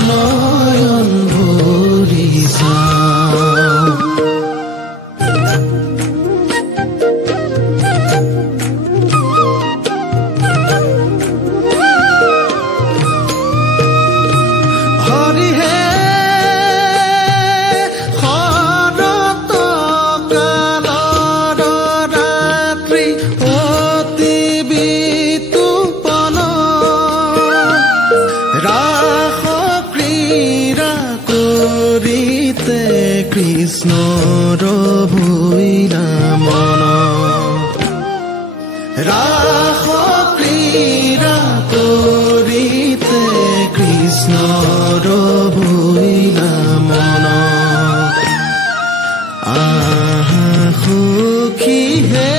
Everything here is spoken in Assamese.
নয়ন ভৰি চাওঁ হৰিহে শৰৎ কালৰ ৰাত্ৰি অতি বিতুপন ৰাস ক্ৰীড়া কৰিতে কৃষ্ণৰ ভৈৰা মন ৰাস ক্ৰীড়া কৰিতে কৃষ্ণৰ ভৈৰা মন আহা সখী হে